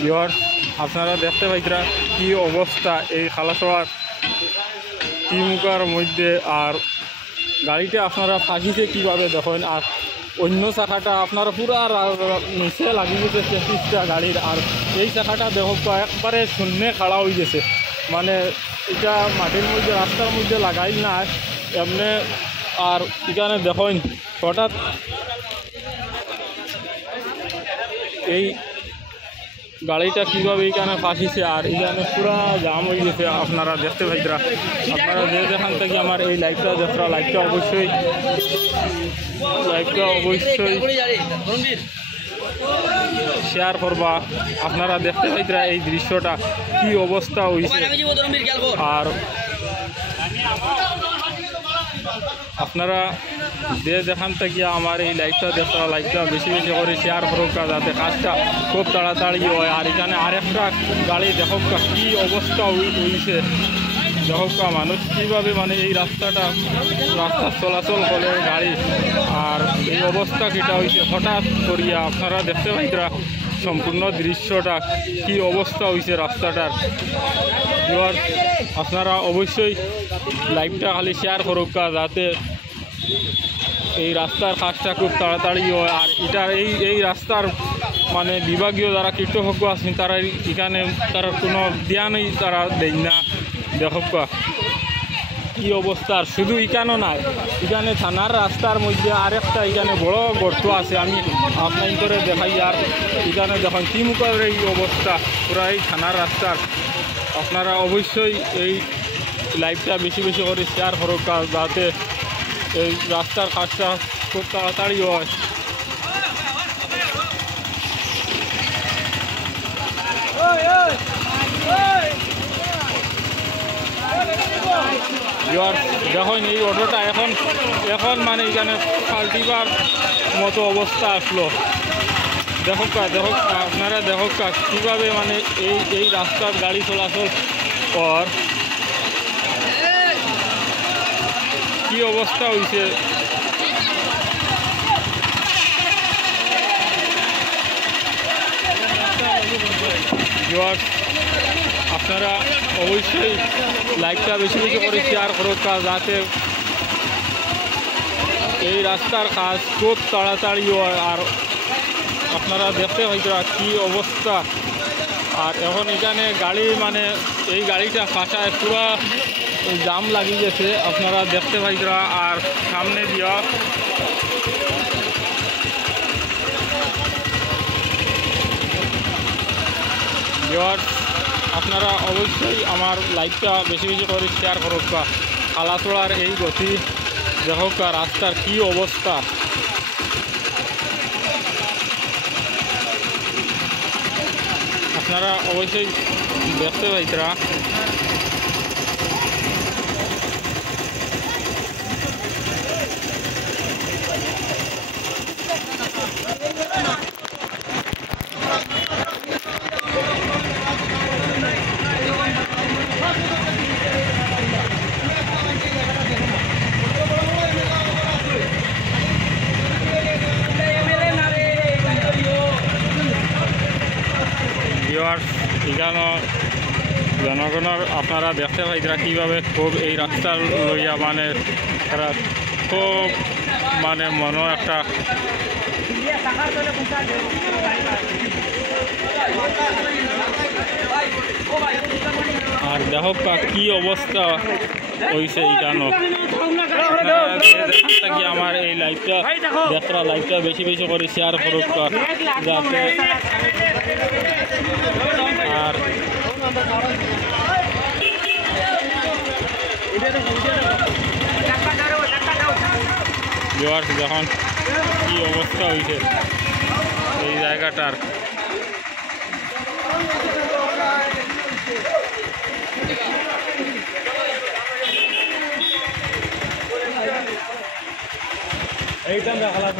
Viewers আপনারা দেখতে পাইতরা কি অবস্থা এই খালাসড়ার তিমুকার মধ্যে। আর গাড়িটা আপনারা ফাঁকিছে কীভাবে দেখেন। আর অন্য চাকাটা আপনারা পুরা নিচে লাগি গেছে চেষ্টা গাড়ির। আর এই চাকাটা দেখো একবারে শূন্যে খাড়া হয়ে গেছে, মানে এটা মাটির মধ্যে রাস্তার মধ্যে লাগাইল না এমনি। আর এখানে দেখেন হঠাৎ এই গাড়িটা কীভাবে এইখানে ফাঁসিছে। আর এখানে পুরা জাম হয়ে গেছে আপনারা দেখতে পাইতরা। আপনারা যেখান থেকে আমার এই লাইভটা দেখরা লাইভটা অবশ্যই শেয়ার করবা। আপনারা দেখতে পাইতরা এই দৃশ্যটা কি অবস্থা হয়েছে। আর আপনারা যেখান থেকে আমার এই লাইভটা দেখরা লাইভটা বেশি বেশি করে শেয়ার করুক যাতে কাজটা খুব তাড়াতাড়ি হয়। আর এখানে আরেকটা গাড়ি দেখুক কি অবস্থা হয়েছে, দেখুক মানুষ কীভাবে মানে এই রাস্তা চলাচল করে গাড়ি। আর এই অবস্থা কিটা হয়েছে হঠাৎ করিয়া আপনারা দেখতে পাইতরা সম্পূর্ণ দৃশ্যটা কি অবস্থা হয়েছে রাস্তাটার। এবার আপনারা অবশ্যই লাইভটা খালি শেয়ার করুক যাতে এই রাস্তার কাজটা খুব তাড়াতাড়ি হয়। আর এটা এই রাস্তার মানে বিভাগীয় যারা কীটপক্ষ আছেন তারা এখানে তারা কোনো ধ্যানই তারা দেয় না। দেখক কি অবস্থা। আর শুধু এখানেও নাই, এখানে থানার রাস্তার মধ্যে আরেকটা এখানে বড় গর্ত আছে, আমি আপনার করে দেখাই। আর এখানে দেখুন তিমুকার এই অবস্থা পুরা এই থানার রাস্তার। আপনারা অবশ্যই এই লাইভটা বেশি বেশি করে শেয়ার করুক যাতে এই রাস্তার কাজটা খুব তাড়াতাড়ি হয়। দেখুন এই অটোটা এখন মানে এখানে পাল্টিবার মতো অবস্থা আসলো। দেখুক আপনারা দেখুক কীভাবে মানে এই রাস্তার গাড়ি চলাচল কর কি অবস্থা হয়েছে। আপনারা অবশ্যই লাইভটা বেশি বেশি করে শেয়ার করুক যাতে এই রাস্তার কাজ খুব তাড়াতাড়ি হয়। আর আপনারা দেখতে হয়তো কি অবস্থা। আর এখন এখানে গাড়ি মানে এই গাড়িটা ফাঁসায় পুরা জাম লাগি গেছে আপনারা দেখতে পাইতরা। আর সামনে দিয়া আপনারা অবশ্যই আমার লাইভটা বেশি বেশি করে শেয়ার করুক খালাসড়ার এই গতি দেখুক রাস্তার কি অবস্থা। আপনারা অবশ্যই দেখতে পাইতরা। এখানে জনগণের আপনারা দেখতে পাইতরা কীভাবে খুব এই রাস্তা লইয়া মানে তারা খুব মানে মনে একটা আর দেখো কি অবস্থা হয়েছে এইখানে। কি আমার এই লাইভটা দেখরা লাইভটা বেশি বেশি করে শেয়ার করুক যাতে। আর যখন কি অবস্থা হয়েছে এই জায়গাটার। এইটা দেখালা